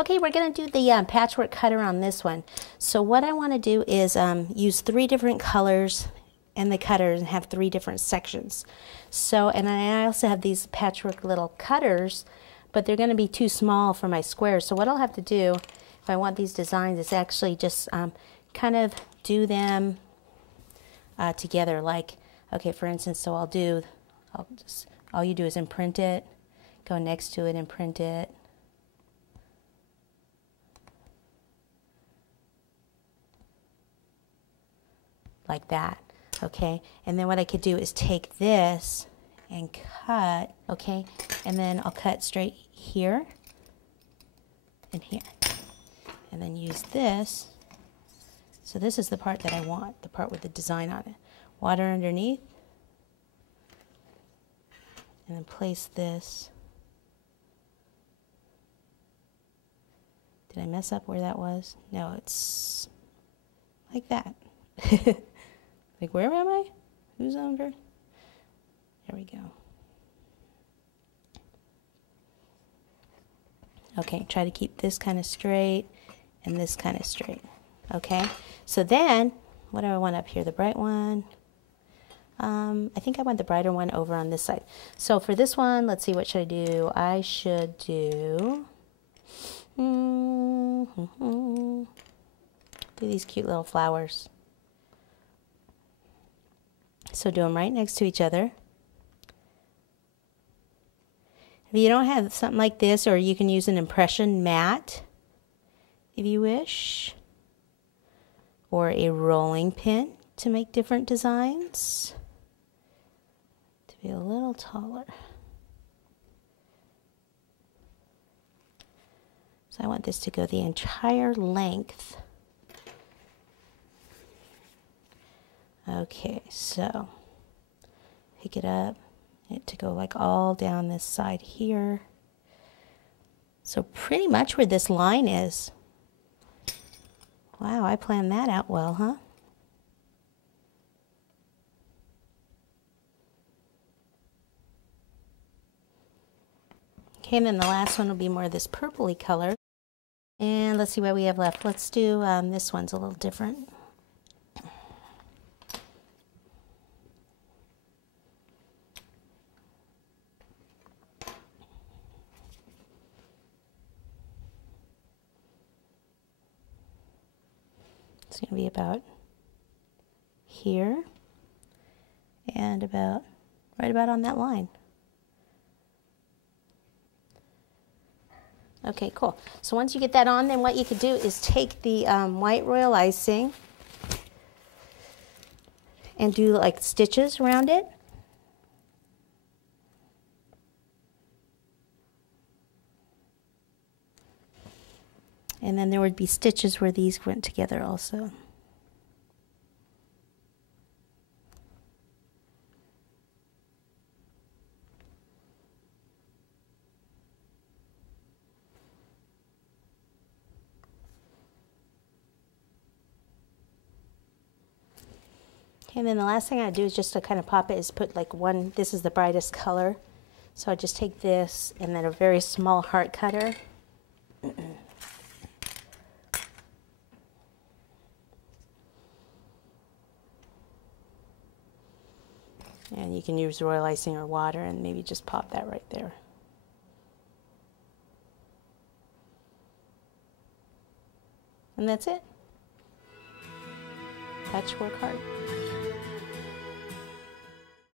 Okay, we're going to do the patchwork cutter on this one. So what I want to do is use 3 different colors in the cutter and have 3 different sections. So, and I also have these patchwork little cutters, but they're going to be too small for my squares. So what I'll have to do if I want these designs is actually just kind of do them together. Like, okay, for instance, so all you do is imprint it, go next to it, imprint it. Like that, okay? And then what I could do is take this and cut, okay? And then I'll cut straight here and here. And then use this. So this is the part that I want, the part with the design on it. Water underneath. And then place this. Did I mess up where that was? No, it's like that. Like, where am I? Who's over? There we go. Okay, try to keep this kind of straight and this kind of straight. Okay, so then, what do I want up here? The bright one. I think I want the brighter one over on this side. So for this one, let's see, what should I do? I should do these cute little flowers. So do them right next to each other. If you don't have something like this, or you can use an impression mat if you wish, or a rolling pin to make different designs, to be a little taller. So I want this to go the entire length. Okay, so pick it up, it to go like all down this side here. So pretty much where this line is. Wow, I planned that out well, huh? Okay, and then the last one will be more of this purpley color. And let's see what we have left. Let's do, this one's a little different. It's going to be about here and about right about on that line. Okay, cool. So once you get that on, then what you could do is take the white royal icing and do like stitches around it. And then there would be stitches where these went together also. Okay, and then the last thing I do is just to kind of pop it is put like one, this is the brightest color. So I just take this and then a very small heart cutter. And you can use royal icing or water and maybe just pop that right there. And that's it. Patchwork heart.